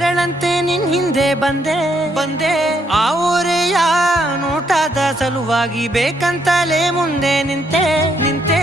ನೆರಳಂತೆ ನಿನ್ ಹಿಂದೆ ಬಂದೆ ಆ ಊರೆಯ ನೋಟದ ಸಲುವಾಗಿ ಬೇಕಂತಲೇ ಮುಂದೆ ನಿಂತೆ